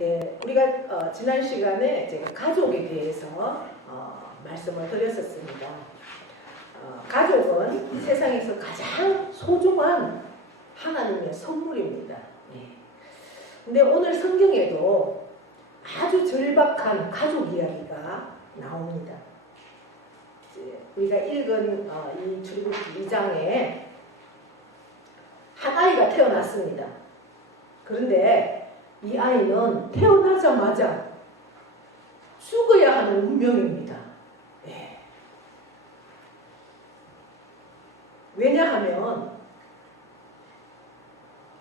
예, 우리가 지난 시간에 제가 가족에 대해서 말씀을 드렸었습니다. 가족은 세상에서 가장 소중한 하나님의 선물입니다. 예. 근데 오늘 성경에도 아주 절박한 가족 이야기가 나옵니다. 우리가 읽은 이 출애굽기 2장에 한 아이가 태어났습니다. 그런데 이 아이는 태어나자마자 죽어야 하는 운명입니다. 예. 왜냐하면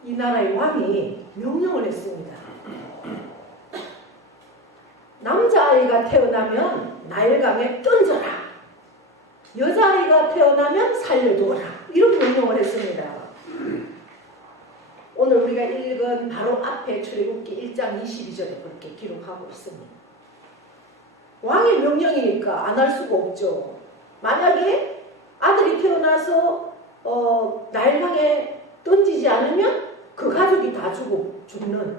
이 나라의 왕이 명령을 했습니다. 남자아이가 태어나면 나일강에 던져라. 여자아이가 태어나면 살려두어라. 이런 명령을 했습니다. 오늘 우리가 읽은 바로 앞에 출애굽기 1장 22절에 그렇게 기록하고 있습니다. 왕의 명령이니까 안 할 수가 없죠. 만약에 아들이 태어나서 나일강에 던지지 않으면 그 가족이 다 죽는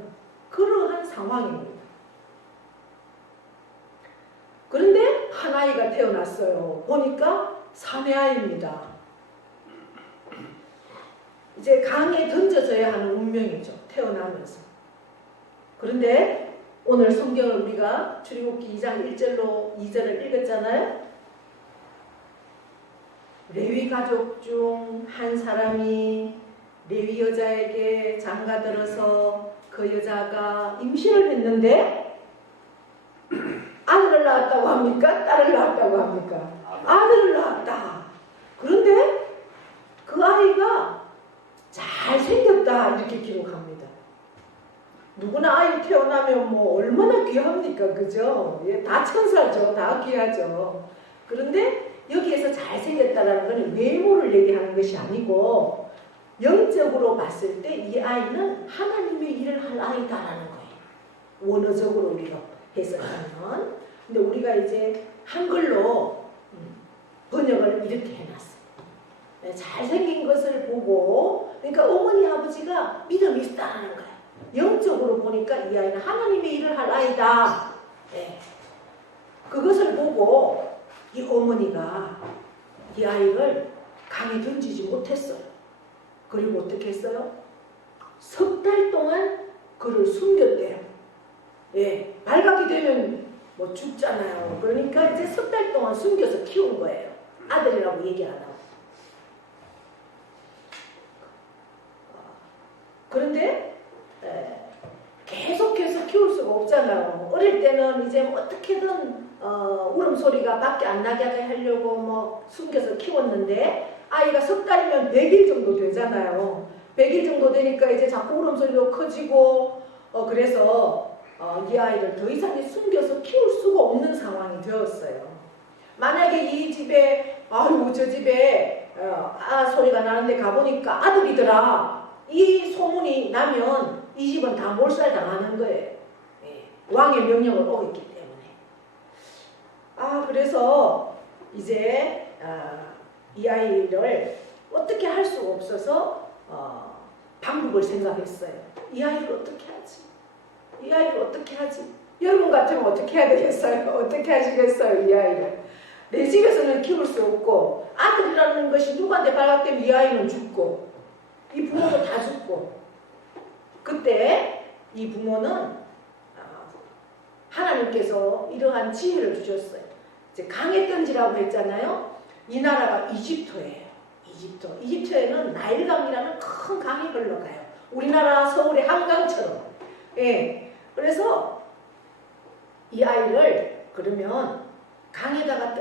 그러한 상황입니다. 그런데 한 아이가 태어났어요. 보니까 사내아이입니다. 이제 강에 던져져야 하는 운명이죠. 태어나면서. 그런데 오늘 성경을 우리가 출애굽기 2장 1절로 2절을 읽었잖아요. 레위 가족 중 한 사람이 레위 여자에게 장가들어서 그 여자가 임신을 했는데 아들을 낳았다고 합니까? 딸을 낳았다고 합니까? 아들을 낳았다. 그런데 그 아이가 잘생겼다 이렇게 기록합니다. 누구나 아이 태어나면 뭐 얼마나 귀합니까? 그죠? 예, 다 천사죠. 다 귀하죠. 그런데 여기에서 잘생겼다라는 건 외모를 얘기하는 것이 아니고 영적으로 봤을 때 이 아이는 하나님의 일을 할 아이다라는 거예요. 원어적으로 우리가 해석하면. 근데 우리가 이제 한글로 번역을 이렇게 해놨어요. 잘생긴 것을 보고, 그러니까 어머니 아버지가 믿음이 있다는 거예요. 영적으로 보니까 이 아이는 하나님의 일을 할 아이다. 네. 그것을 보고 이 어머니가 이 아이를 강에 던지지 못했어요. 그리고 어떻게 했어요? 석 달 동안 그를 숨겼대요. 예, 발각이 되면 뭐 죽잖아요. 그러니까 이제 석 달 동안 숨겨서 키운 거예요. 아들이라고 얘기 안 하고. 그런데 계속해서 키울 수가 없잖아요. 어릴 때는 이제 뭐 어떻게든 울음소리가 밖에 안 나게 하려고 뭐 숨겨서 키웠는데 아이가 석 달이면 100일 정도 되잖아요. 100일 정도 되니까 이제 자꾸 울음소리도 커지고 그래서 이 아이를 더 이상 숨겨서 키울 수가 없는 상황이 되었어요. 만약에 이 집에 아유 저 집에 소리가 나는데 가보니까 아들이더라. 이 소문이 나면 이 집은 다 몰살당하는 거예요. 예, 왕의 명령을 어겼기 때문에. 그래서 이제 이 아이를 어떻게 할 수가 없어서 방법을 생각했어요. 이 아이를 어떻게 하지? 이 아이를 어떻게 하지? 여러분 같으면 어떻게 해야 되겠어요? 어떻게 하시겠어요? 이 아이를. 내 집에서는 키울 수 없고 아들이라는 것이 누구한테 발각되면 이 아이는 죽고 이 부모도 다 죽고. 그때 이 부모는 하나님께서 이러한 지혜를 주셨어요. 이제 강에 던지라고 했잖아요. 이 나라가 이집트예요. 이집트에는 나일강이라는 큰 강이 흘러가요. 우리나라 서울의 한강처럼. 예. 그래서 이 아이를 그러면 강에다가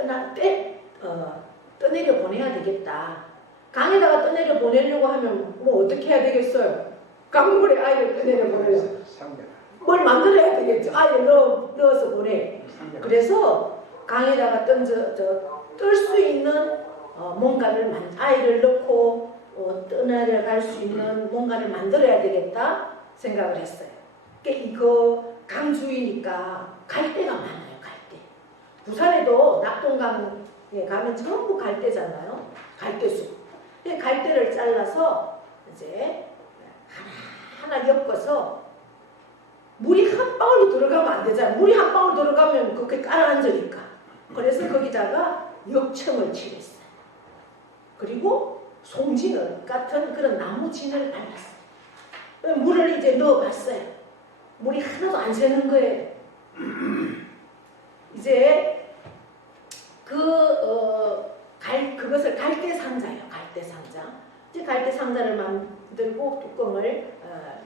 떠내려 보내야 되겠다. 강에다가 떠내려 보내려고 하면 뭐 어떻게 해야 되겠어요? 강물에 아이를 떠내려 보내려고 뭘 만들어야 되겠죠. 아이를 넣어서 보내. 그래서 강에다가 뜰 수 있는 뭔가를 아이를 넣고 떠내려 갈 수 있는 뭔가를 만들어야 되겠다 생각을 했어요. 이거 강주이니까 갈대가 많아요. 갈대. 부산에도 낙동강에 가면 전부 갈대잖아요. 갈대숲. 갈대를 잘라서 이제 하나 엮어서 물이 한 방울도 들어가면 안 되잖아. 물이 한 방울 들어가면 그렇게 깔아앉으니까. 그래서 거기다가 역청을 칠했어요. 그리고 송진을 같은 그런 나무 진을 발랐어요. 물을 이제 넣어봤어요. 물이 하나도 안 새는 거예요. 이제 그것을 갈대상자예요. 갈대상자. 이제 갈대상자를 만들고 뚜껑을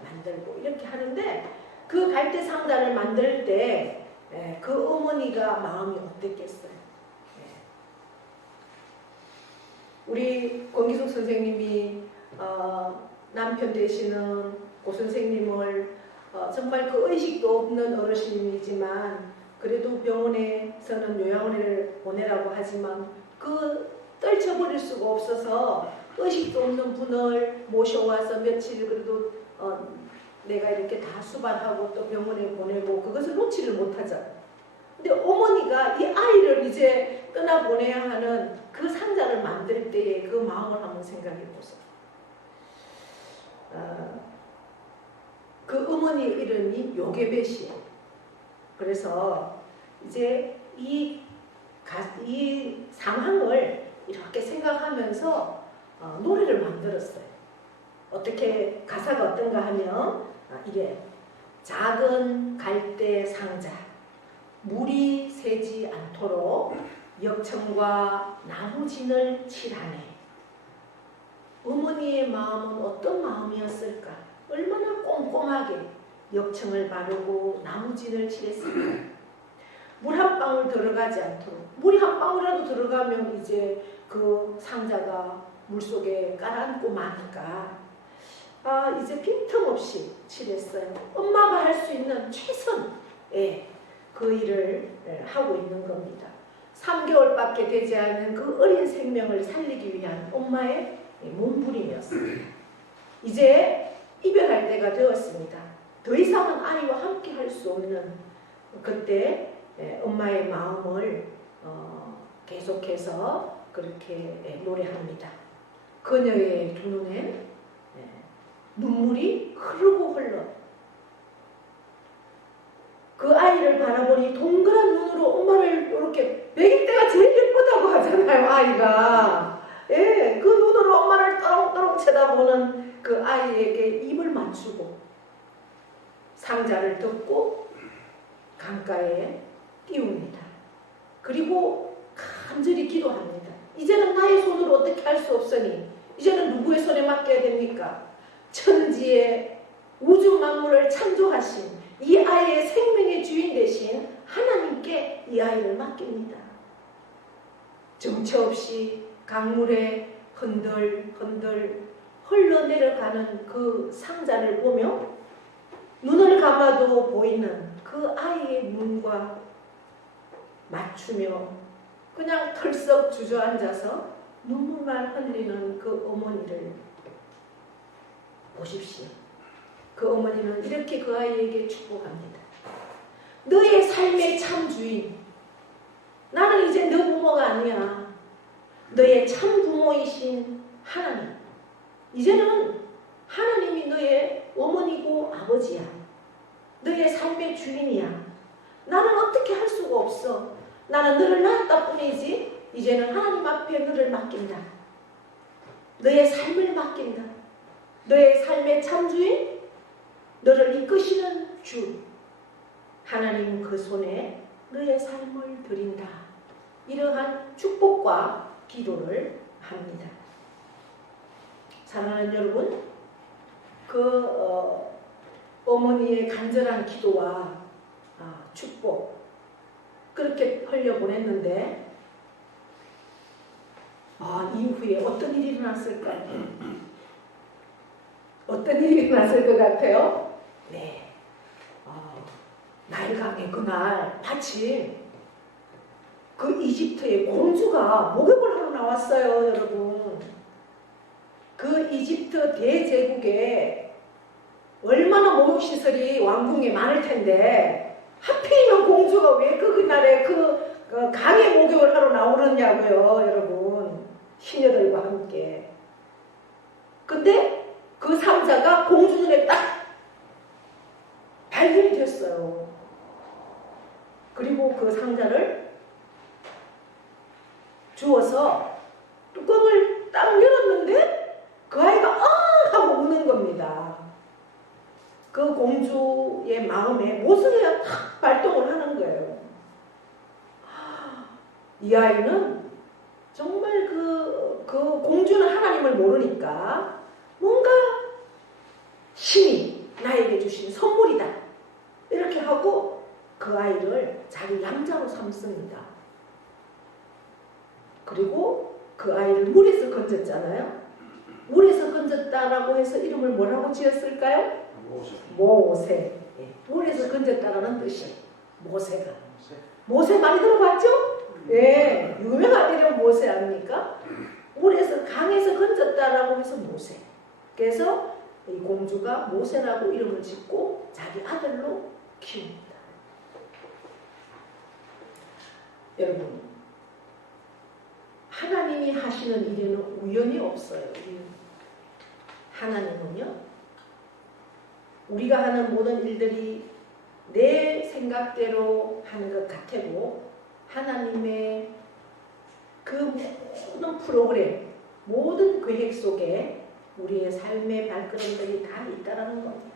만들고 이렇게 하는데 그 갈대상자를 만들 때 그 어머니가 마음이 어땠겠어요? 우리 권기숙 선생님이 남편 되시는 고 선생님을 정말 그 의식도 없는 어르신이지만 그래도 병원에서는 요양원을 보내라고 하지만 그 떨쳐버릴 수가 없어서 의식도 없는 분을 모셔와서 며칠 그래도 내가 이렇게 다 수발하고 또 병원에 보내고 그것을 놓지를 못하죠. 근데 어머니가 이 아이를 이제 떠나보내야 하는 그 상자를 만들 때의 그 마음을 한번 생각해 보세요. 그 어머니의 이름이 요괴벳이에요. 그래서 이제 이 상황을 이렇게 생각하면서 노래를 만들었어요. 어떻게 가사가 어떤가 하면 이래. 작은 갈대 상자 물이 새지 않도록 역청과 나무진을 칠하네. 어머니의 마음은 어떤 마음이었을까? 얼마나 꼼꼼하게 역청을 바르고 나무진을 칠했을까? 물 한 방울 들어가지 않도록. 물이 한 방울이라도 들어가면 이제 그 상자가 물속에 가라앉고 마니까 이제 빈틈없이 칠했어요. 엄마가 할 수 있는 최선의 그 일을 하고 있는 겁니다. 3개월밖에 되지 않은 그 어린 생명을 살리기 위한 엄마의 몸부림이었어요. 이제 이별할 때가 되었습니다. 더 이상은 아이와 함께 할 수 없는 그때 엄마의 마음을 계속해서 그렇게 노래합니다. 그녀의 두 눈엔 눈물이 흐르고 흘러 그 아이를 바라보니 동그란 눈으로 엄마를 이렇게 먹일 때가 제일 예쁘다고 하잖아요. 아이가 그 눈으로 엄마를 또롱또롱 쳐다보는 그 아이에게 입을 맞추고 상자를 덮고 강가에 띄웁니다. 그리고 간절히 기도합니다. 이제는 나의 손으로 어떻게 할 수 없으니 이제는 누구의 손에 맡겨야 됩니까? 천지의 우주 만물을 창조하신 이 아이의 생명의 주인 되신 하나님께 이 아이를 맡깁니다. 정처 없이 강물에 흔들흔들 흘러내려가는 그 상자를 보며 눈을 감아도 보이는 그 아이의 눈과 맞추며 그냥 털썩 주저앉아서 눈물만 흘리는 그 어머니를 보십시오. 그 어머니는 이렇게 그 아이에게 축복합니다. 너의 삶의 참 주인, 나는 이제 너 부모가 아니야. 너의 참 부모이신 하나님, 이제는 하나님이 너의 어머니고 아버지야. 너의 삶의 주인이야. 나는 어떻게 할 수가 없어. 나는 너를 낳았다 뿐이지 이제는 하나님 앞에 너를 맡긴다. 너의 삶을 맡긴다. 너의 삶의 참주인, 너를 이끄시는 주 하나님 그 손에 너의 삶을 드린다. 이러한 축복과 기도를 합니다. 사랑하는 여러분, 그 어머니의 간절한 기도와 축복 그렇게 흘려보냈는데 이후에 어떤 일이 일어났을까요? 어떤 일이 일어났을 것 같아요? 네, 나일강의 그날 마침 그 이집트의 공주가 목욕을 하러 나왔어요. 여러분, 그 이집트 대제국에 얼마나 목욕시설이 왕궁에 많을 텐데 하필이면 공주가 왜 그날에 그 강에 목욕을 하러 나오느냐고요. 여러분, 시녀들과 함께. 근데 그 상자가 공주 눈에 딱 발견이 됐어요. 했어요. 그리고 그 상자를 주워서 뚜껑을 딱 열었는데 그 아이가 아 하고 우는 겁니다. 그 공주의 마음에 모성애가 탁 발동을 하는 거예요. 이 아이는 정말 그 공주는 하나님을 모르니까 뭔가 신이 나에게 주신 선물이다 이렇게 하고 그 아이를 자기 양자로 삼습니다. 그리고 그 아이를 물에서 건졌잖아요. 물에서 건졌다라고 해서 이름을 뭐라고 지었을까요? 모세. 물에서 건졌다라는 뜻이 모세가. 모세 많이 들어봤죠? 예, 유명한 이름 모세 아닙니까? 물에서 강에서 건졌다라고 해서 모세. 그래서 이 공주가 모세라고 이름을 짓고 자기 아들로 키웁니다. 여러분, 하나님이 하시는 일에는 우연이 없어요. 하나님은요, 우리가 하는 모든 일들이 내 생각대로 하는 것 같아도 하나님의 그 모든 프로그램, 모든 계획 속에 우리의 삶의 발걸음들이 다 있다는 겁니다.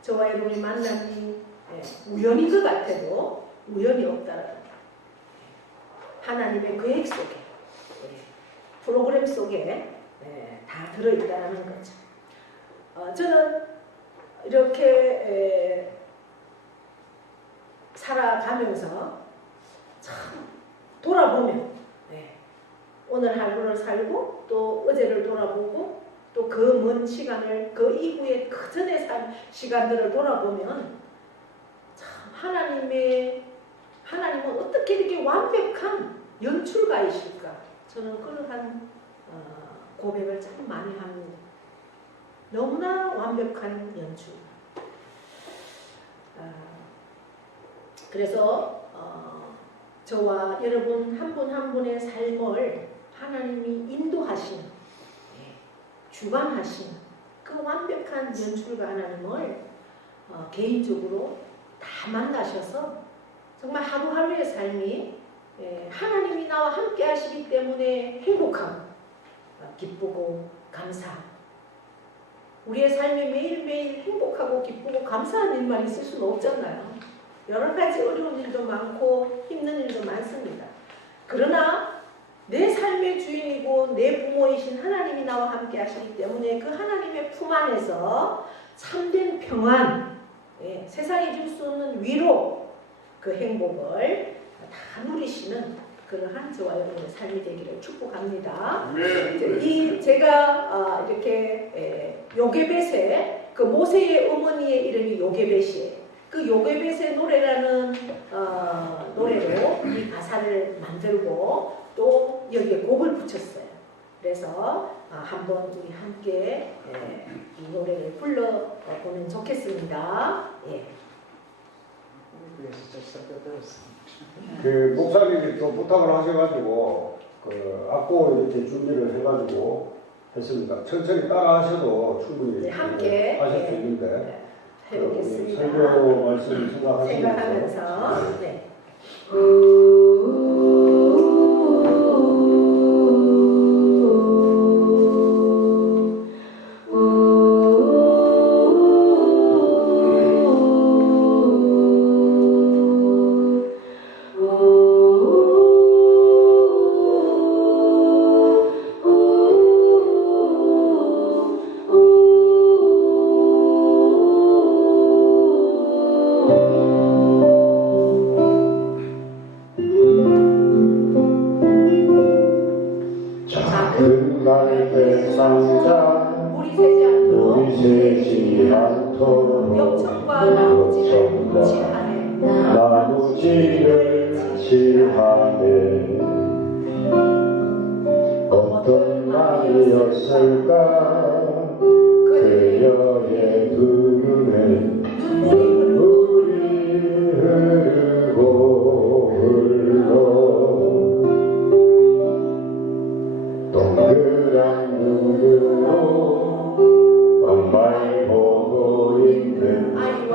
저와 여러분의 만남이 우연인 것 같아도 우연이 없다는 겁니다. 하나님의 계획 속에, 프로그램 속에 다 들어있다는 거죠. 저는 이렇게 살아가면서 참 돌아보면 오늘 하루를 살고 또 어제를 돌아보고 또 그 먼 시간을 그 이후에 그 전에 산 시간들을 돌아보면 참 하나님은 어떻게 이렇게 완벽한 연출가이실까? 저는 그러한 고백을 참 많이 합니다. 너무나 완벽한 연출. 그래서 저와 여러분 한 분 한 분의 삶을 하나님이 인도하시는, 주관하시는 그 완벽한 연출가 하나님을 개인적으로 다 만나셔서 정말 하루하루의 삶이 하나님이 나와 함께 하시기 때문에 행복하고 기쁘고 감사하고, 우리의 삶이 매일매일 행복하고 기쁘고 감사한 일만 있을 수는 없잖아요. 여러 가지 어려운 일도 많고 힘든 일도 많습니다. 그러나 내 삶의 주인이고 내 부모이신 하나님이 나와 함께 하시기 때문에 그 하나님의 품 안에서 참된 평안, 세상이 줄 수 없는 위로, 그 행복을 다 누리시는 그러한 저와 여러분의 삶이 되기를 축복합니다. 제가 이렇게 요게벳의 그 모세의 어머니의 이름이 요게벳이에요. 그 요게벳의 노래라는 노래로 이 가사를 만들고 또 여기에 곡을 붙였어요. 그래서 한번 우리 함께 이 노래를 불러보면 좋겠습니다. 예. 그 목사님이 또 부탁을 하셔가지고 그 악보 이렇게 준비를 해가지고 했습니다. 천천히 따라 하셔도 충분히 함께 하실 수 있는데 해보겠습니다. 설교 말씀 생각하면서 네. 어떤 날이었을까 그녀의 두 눈에 눈물이 흐르고 흘러 동그란 눈으로 엄마를 보고 있는 아이와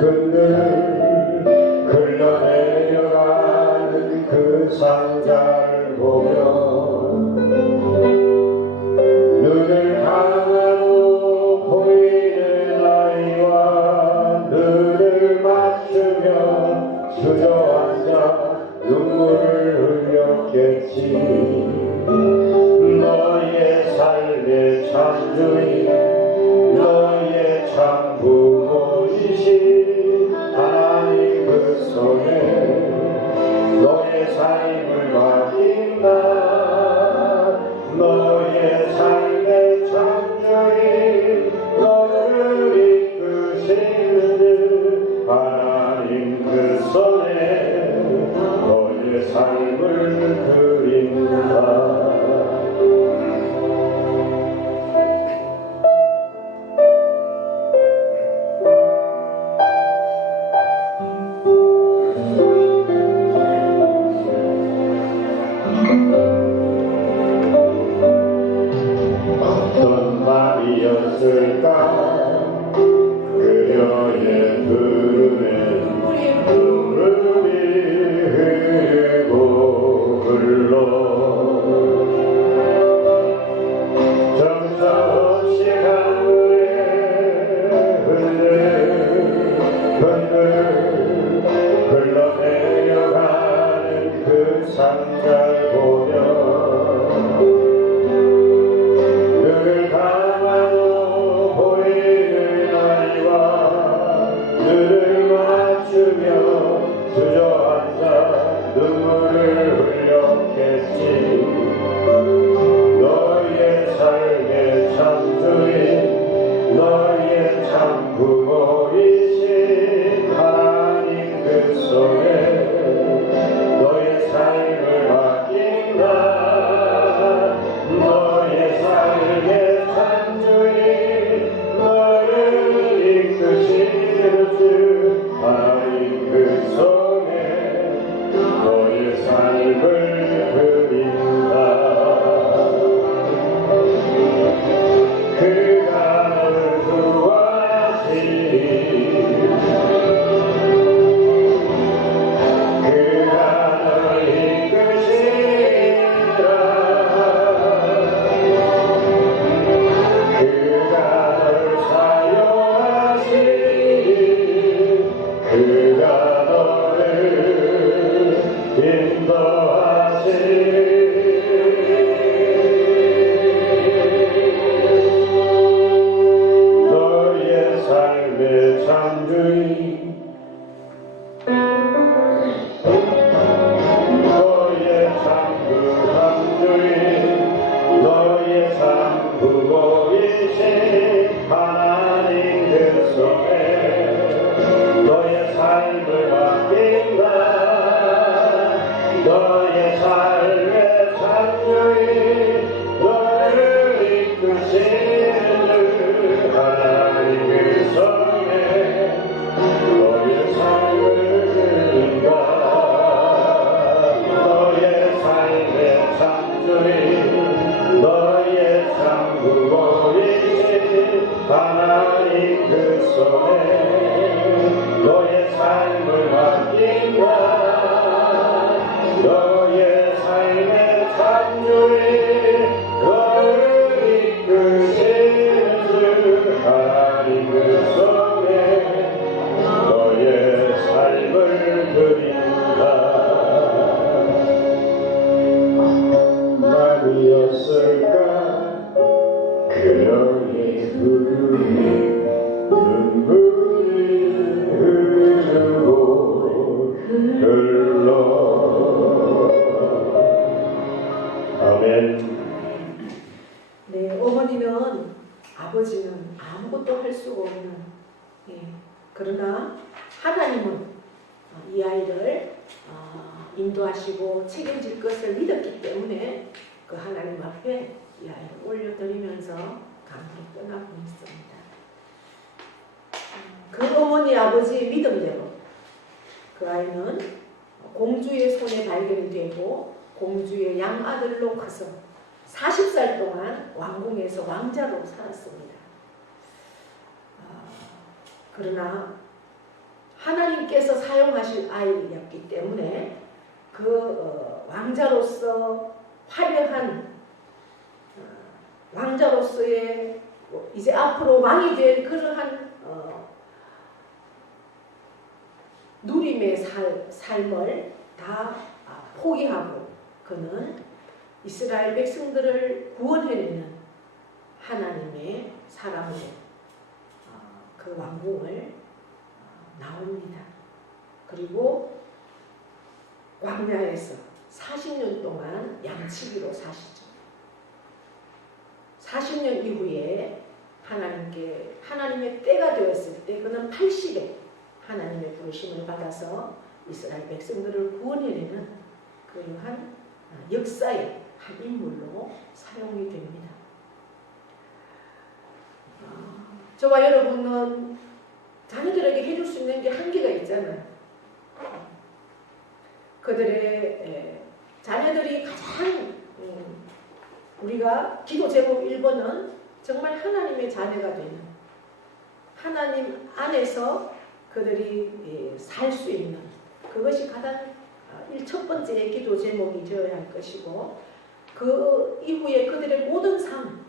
흔들 흘러내려가는 그 상자를 보며 눈을 감아도 보이는 아이와 눈을 맞추며 주저앉아 눈물을 흘렸겠지. 너의 삶의 참주인 너의 참 부모이신 하나님 그 손에 너의 삶을 맡긴다. 너의 삶의 참주인 너를 이끄시는 하나님 그 손에 너의 삶을 드린다. 어떤 말이었을까 그녀의 부르는 무릎이 흐르고 흘러 정서없이 강물에 흔들 흘러내려가는 그 상자를 보며 눈을 감아도 보이는 아이와 눈을 맞추며 주저앉아 눈물을 흘렸겠지. 너의 삶의 참주인 너의 참 부모이신 하나님 그 손에 너의 삶을 맡긴다. 너의 삶의 참주인 너를 이끄시는 주 하나님 그 손에 너의 삶을 드린다. 그가 너를 구하시니 그가 너를 이끄시리라. 그가 너를 사용하시니 그가 너를 인도하시니 너의 삶의 참주인 너의 참주인 너의 참 부모이신 하나님 그 손에 너의 삶을 맡긴다. 너의 삶의 참주인 너를 이끄시는 하나님 그 손에 너의 삶을 드린다. 너의 삶의 참주인 너의 참 부모이신 하나님 그 손에 너의 삶을 맡긴다. 너의 삶의 참주인 너를 이끄시는 주 하나님 그 손에 너의 삶을 드린다. 말이었을까 그녀의 부름이 눈물이 흐르고 흘러. 아멘. 네, 어머니는 아버지는 아무것도 할 수가 없는 그러나 하나님은 이 아이를 인도하시고 책임질 것을 믿었기 때문에 그 하나님 앞에 이 아이를 올려드리면서 강으로 떠나고 있습니다. 그 어머니 아버지 믿음대로 그 아이는 공주의 손에 발견이 되고 공주의 양아들로 커서 40살 동안 왕궁에서 왕자로 살았습니다. 그러나 하나님께서 사용하실 아이였기 때문에 그 왕자로서 화려한 왕자로서의 이제 앞으로 왕이 될 그러한 누림의 삶을 다 포기하고 그는 이스라엘 백성들을 구원해내는 하나님의 사람으로 그 왕궁을 나옵니다. 그리고 광야에서 40년 동안 양치기로 사시죠. 40년 이후에 하나님의 때가 되었을 때 그는 80에 하나님의 부르심을 받아서 이스라엘 백성들을 구원해내는 그러한 역사의 한 인물로 사용이 됩니다. 저와 여러분은 자녀들에게 해줄 수 있는 게 한계가 있잖아요. 그들의 자녀들이 가장 우리가 기도 제목 1번은 정말 하나님의 자녀가 되는 하나님 안에서 그들이 살 수 있는 그것이 가장 첫 번째 기도 제목이 되어야 할 것이고 그 이후에 그들의 모든 삶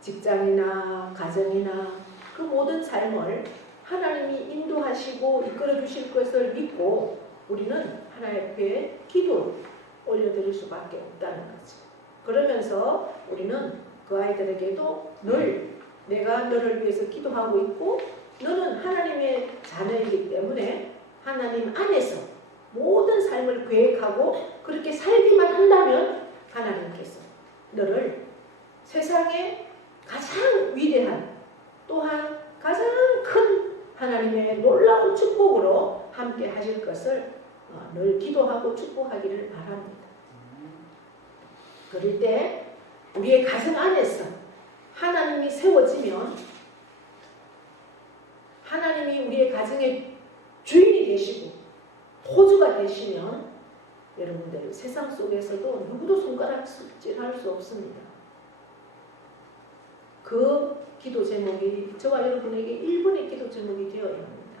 직장이나 가정이나 그 모든 삶을 하나님이 인도하시고 이끌어 주실 것을 믿고 우리는 하나님께 기도를 올려드릴 수밖에 없다는 거죠. 그러면서 우리는 그 아이들에게도 늘 내가 너를 위해서 기도하고 있고 너는 하나님의 자녀이기 때문에 하나님 안에서 모든 삶을 계획하고 그렇게 살기만 한다면 하나님께서 너를 세상에 가장 위대한 또한 가장 큰 하나님의 놀라운 축복으로 함께 하실 것을 늘 기도하고 축복하기를 바랍니다. 그럴 때 우리의 가정 안에서 하나님이 세워지면 하나님이 우리의 가정의 주인이 되시고 호주가 되시면 여러분들 세상 속에서도 누구도 손가락질할 수 없습니다. 그 기도 제목이 저와 여러분에게 1번의 기도 제목이 되어야 합니다.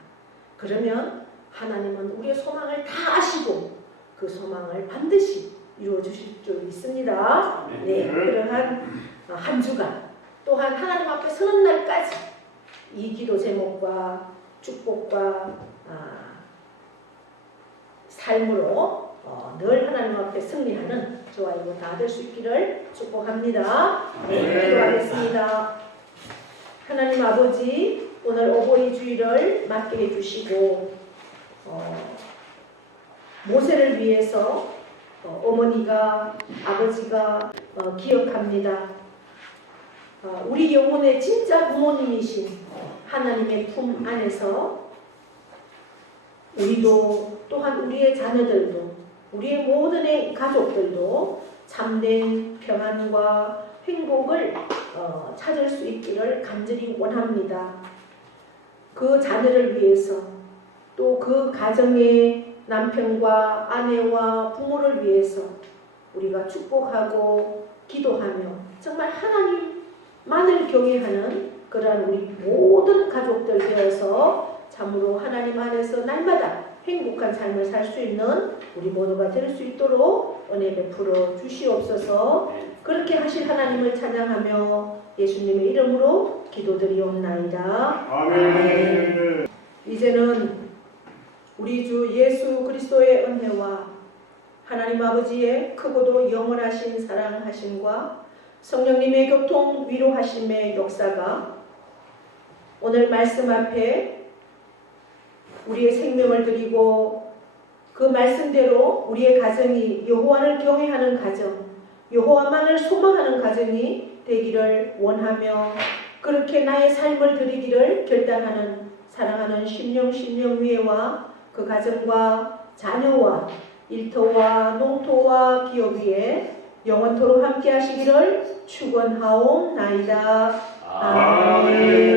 그러면 하나님은 우리의 소망을 다 아시고 그 소망을 반드시 이루어 주실 줄 믿습니다. 네, 그러한 한 주간 또한 하나님 앞에 서는 날까지 이 기도 제목과 축복과 삶으로 늘 하나님 앞에 승리하는 저와 여러분 다 될 수 있기를 축복합니다. 네, 기도하겠습니다. 하나님 아버지, 오늘 어버이 주일을 맞게 해주시고 모세를 위해서 어머니가 아버지가 기억합니다. 우리 영혼의 진짜 부모님이신 하나님의 품 안에서 우리도 또한 우리의 자녀들도 우리의 모든 가족들도 참된 평안과 행복을 찾을 수 있기를 간절히 원합니다. 그 자녀를 위해서 또 그 가정의 남편과 아내와 부모를 위해서 우리가 축복하고 기도하며 정말 하나님만을 경외하는 그러한 우리 모든 가족들 되어서 참으로 하나님 안에서 날마다 행복한 삶을 살 수 있는 우리 모두가 될 수 있도록 은혜 베풀어 주시옵소서. 그렇게 하실 하나님을 찬양하며 예수님의 이름으로 기도드리옵나이다. 아멘. 이제는 우리 주 예수 그리스도의 은혜와 하나님 아버지의 크고도 영원하신 사랑하심과 성령님의 교통 위로하심의 역사가 오늘 말씀 앞에 우리의 생명을 드리고 그 말씀대로 우리의 가정이 여호와를 경외하는 가정, 여호와만을 소망하는 가정이 되기를 원하며 그렇게 나의 삶을 드리기를 결단하는 사랑하는 심령위에와 그 가정과 자녀와 일터와 농토와 기업 위에 영원토록 함께 하시기를 축원하옵나이다. 아멘.